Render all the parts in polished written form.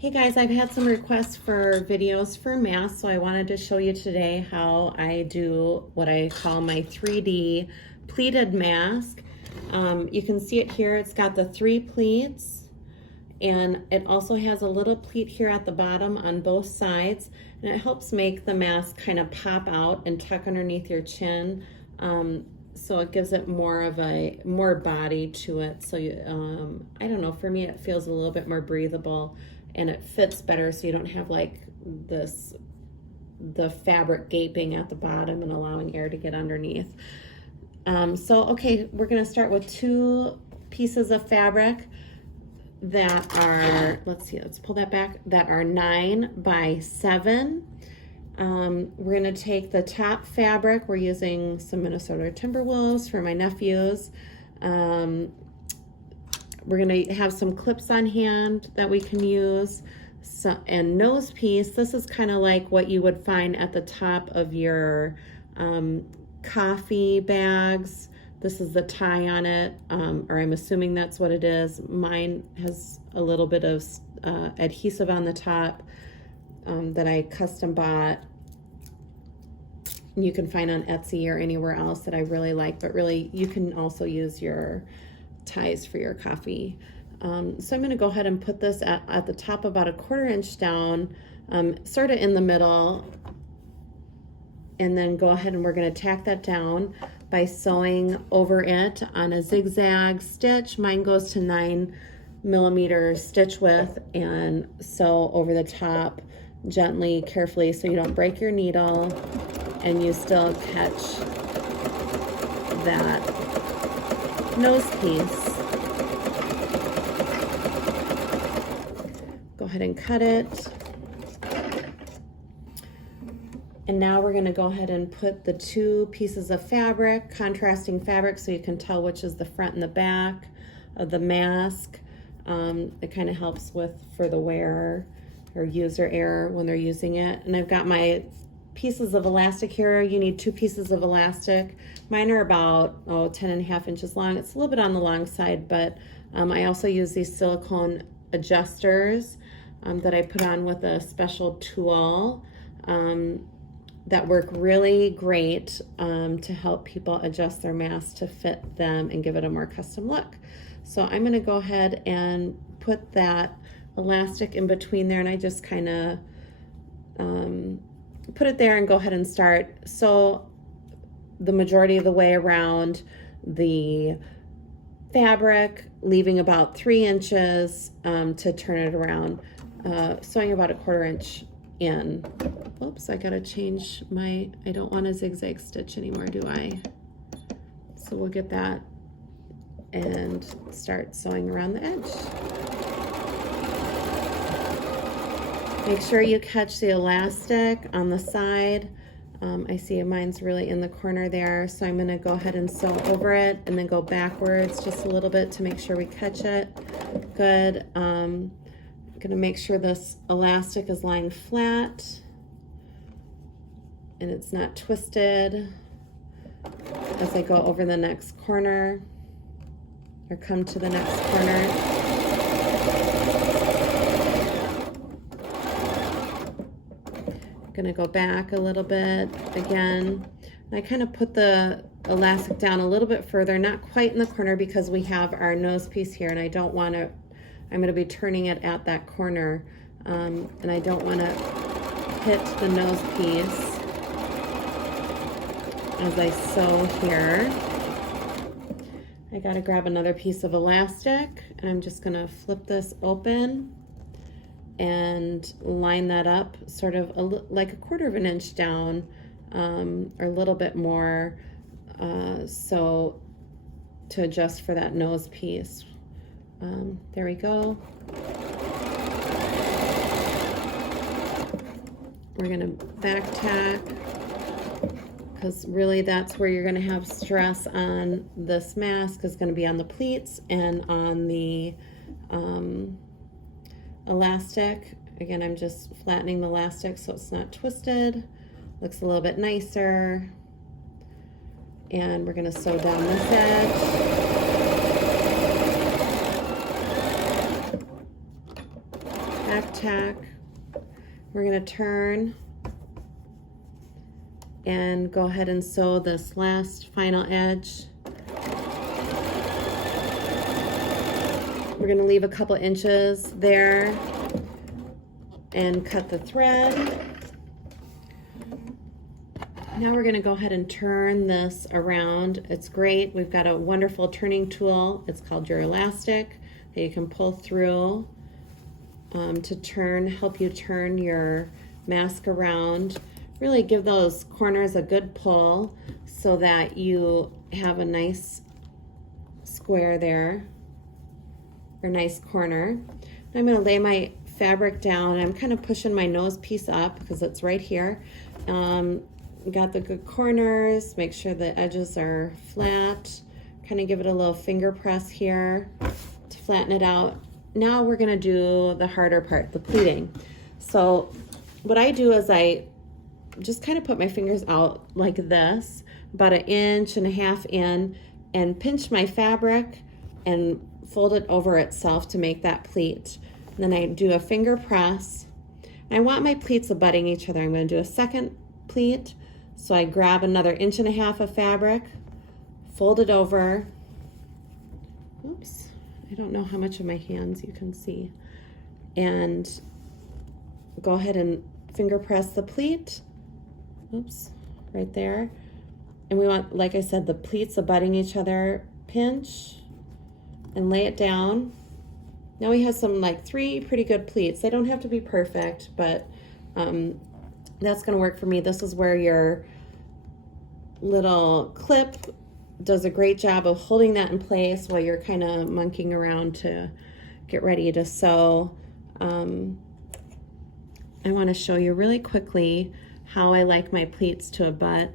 Hey guys, I've had some requests for videos for masks, so I wanted to show you today how I do what I call my 3D pleated mask. You can see it here, it's got the 3 pleats, and it also has a little pleat here at the bottom on both sides, and it helps make the mask kind of pop out and tuck underneath your chin. So it gives it more body to it. So I don't know, for me it feels a little bit more breathable and it fits better, so you don't have like the fabric gaping at the bottom and allowing air to get underneath. Okay, we're gonna start with 2 pieces of fabric that are, let's pull that back, that are 9 by 7. We're gonna take the top fabric. We're using some Minnesota Timberwolves for my nephews. We're gonna have some clips on hand that we can use, and nose piece. This is kind of like what you would find at the top of your coffee bags. This is the tie on it, or I'm assuming that's what it is. Mine has a little bit of adhesive on the top that I custom bought. You can find on Etsy or anywhere else that I really like, but really you can also use your ties for your coffee. So I'm going to go ahead and put this at the top about a 1/4 inch down, sort of in the middle, and then go ahead and we're going to tack that down by sewing over it on a zigzag stitch. Mine goes to 9mm stitch width, and sew over the top gently, carefully, so you don't break your needle and you still catch that nose piece. Go ahead and cut it. And now we're going to go ahead and put the 2 pieces of fabric, contrasting fabric, so you can tell which is the front and the back of the mask. It kind of helps for the wearer or user error when they're using it. And I've got my pieces of elastic here. You need 2 pieces of elastic. Mine are about 10.5 inches long. It's a little bit on the long side, but I also use these silicone adjusters that I put on with a special tool that work really great to help people adjust their mask to fit them and give it a more custom look. So I'm going to go ahead and put that elastic in between there, and I just kind of put it there and go ahead and start. So the majority of the way around the fabric, leaving about 3 inches to turn it around, sewing about a 1/4 inch in. Oops, I gotta change I don't want a zigzag stitch anymore, do I? So we'll get that and start sewing around the edge. Make sure you catch the elastic on the side. I see mine's really in the corner there, so I'm going to go ahead and sew over it and then go backwards just a little bit to make sure we catch it. Good. I'm going to make sure this elastic is lying flat and it's not twisted as I go over the next corner or come to the next corner. Gonna go back a little bit again. I kind of put the elastic down a little bit further, not quite in the corner because we have our nose piece here, and I don't want to, I'm gonna be turning it at that corner, and I don't want to hit the nose piece as I sew here. I gotta grab another piece of elastic, and I'm just gonna flip this open and line that up sort of like a 1/4 inch down, or a little bit more, so to adjust for that nose piece. There we go. We're gonna back tack, because really that's where you're gonna have stress on this mask, is gonna be on the pleats and on the elastic. Again, I'm just flattening the elastic so it's not twisted. Looks a little bit nicer. And we're gonna sew down this edge. back tack. We're going to turn and go ahead and sew this last final edge. We're going to leave a couple inches there and cut the thread. Now we're going to go ahead and turn this around. It's great. We've got a wonderful turning tool. It's called your elastic that you can pull through to help you turn your mask around. Really give those corners a good pull so that you have a nice square there, or nice corner. I'm going to lay my fabric down. I'm kind of pushing my nose piece up because it's right here. Got the good corners, make sure the edges are flat, kind of give it a little finger press here to flatten it out. Now we're going to do the harder part, the pleating. So what I do is I just kind of put my fingers out like this, about 1.5 inches in, and pinch my fabric and fold it over itself to make that pleat. And then I do a finger press. I want my pleats abutting each other. I'm going to do a second pleat. So I grab another 1.5 inches of fabric, fold it over. Oops, I don't know how much of my hands you can see. And go ahead and finger press the pleat. Oops, right there. And we want, like I said, the pleats abutting each other. Pinch and lay it down. Now we have some like 3 pretty good pleats. They don't have to be perfect, but that's going to work for me. This is where your little clip does a great job of holding that in place while you're kind of monkeying around to get ready to sew. I want to show you really quickly how I like my pleats to abut.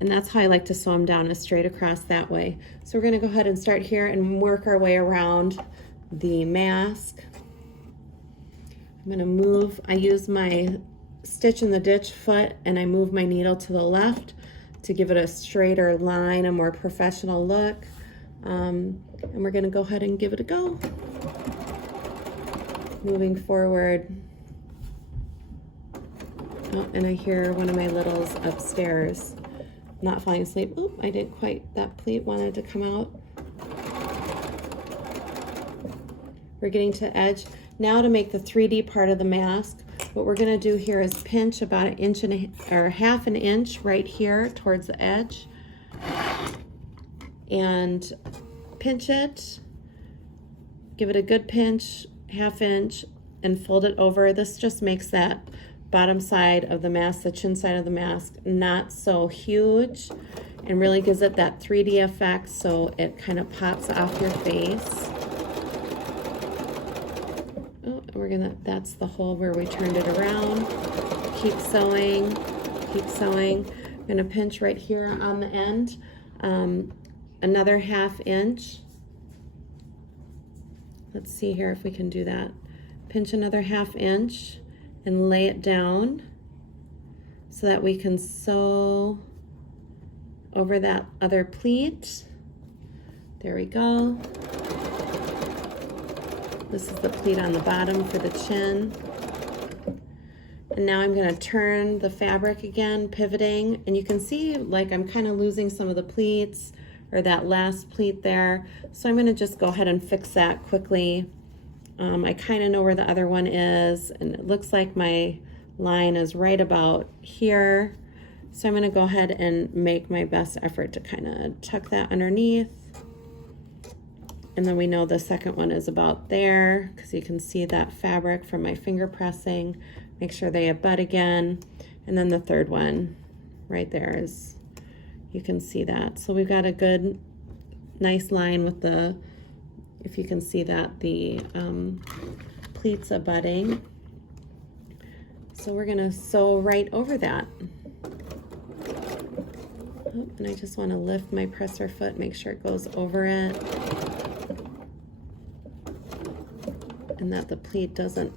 And that's how I like to sew them down, is straight across that way. So we're going to go ahead and start here and work our way around the mask. I'm going to move, I use my stitch in the ditch foot and I move my needle to the left to give it a straighter line, a more professional look. And we're going to go ahead and give it a go. Moving forward. Oh, and I hear one of my littles upstairs not falling asleep. Oop, I didn't quite, that pleat wanted to come out. We're getting to edge. Now to make the 3D part of the mask, what we're going to do here is pinch about 1 inch or 1/2 inch right here towards the edge, and pinch it, give it a good pinch, 1/2 inch, and fold it over. This just makes that bottom side of the mask, the chin side of the mask, not so huge, and really gives it that 3D effect so it kind of pops off your face. We're gonna, that's the hole where we turned it around. Keep sewing, keep sewing. I'm gonna pinch right here on the end, another 1/2 inch. Let's see here if we can do that. Pinch another 1/2 inch and lay it down so that we can sew over that other pleat. There we go. This is the pleat on the bottom for the chin. And now I'm going to turn the fabric again, pivoting, and you can see like I'm kind of losing some of the pleats, or that last pleat there. So I'm going to just go ahead and fix that quickly. I kind of know where the other one is, and it looks like my line is right about here. So I'm going to go ahead and make my best effort to kind of tuck that underneath. And then we know the second one is about there because you can see that fabric from my finger pressing. Make sure they abut again. And then the third one right there is, you can see that. So we've got a good, nice line with the, if you can see that, the pleats abutting. So we're gonna sew right over that. Oh, and I just wanna lift my presser foot, make sure it goes over it. And that the pleat doesn't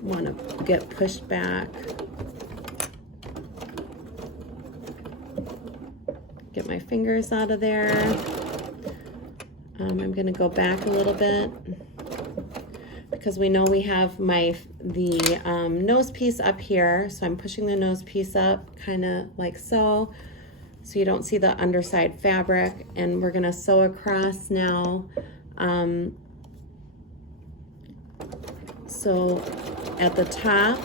want to get pushed back. Get my fingers out of there. I'm going to go back a little bit because we know we have the nose piece up here. So I'm pushing the nose piece up kind of like so you don't see the underside fabric. And we're gonna sew across now. So at the top,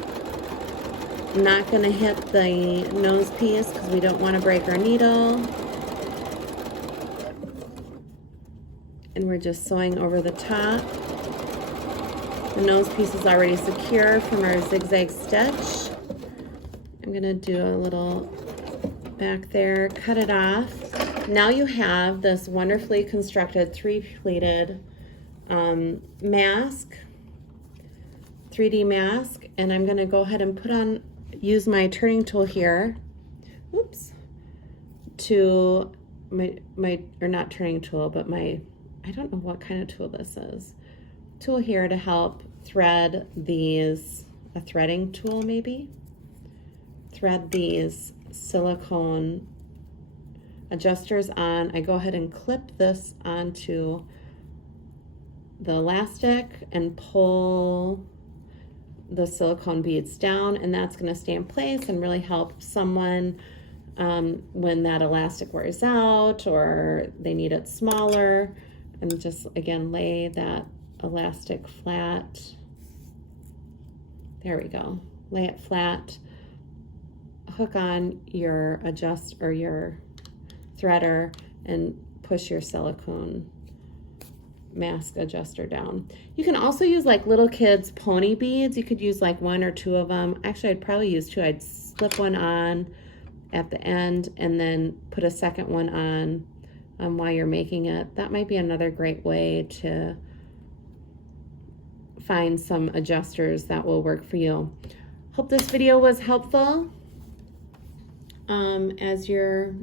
I'm not gonna hit the nose piece because we don't want to break our needle. And we're just sewing over the top. The nose piece is already secure from our zigzag stitch. I'm gonna do a little back there, cut it off. Now you have this wonderfully constructed 3-pleated mask, 3D mask, and I'm gonna go ahead and use my turning tool here, oops, to or not turning tool, but I don't know what kind of tool this is, tool here to help thread these, a threading tool maybe, thread these silicone adjusters on. I go ahead and clip this onto the elastic and pull the silicone beads down, and that's going to stay in place and really help someone when that elastic wears out or they need it smaller. And just again lay that elastic flat. There we go. Lay it flat. Hook on your your threader and push your silicone mask adjuster down. You can also use like little kids pony beads. You could use like 1 or 2 of them. Actually, I'd probably use 2. I'd slip one on at the end and then put a second one on while you're making it. That might be another great way to find some adjusters that will work for you. Hope this video was helpful as you're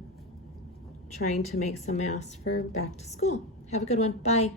trying to make some masks for back to school. Have a good one. Bye.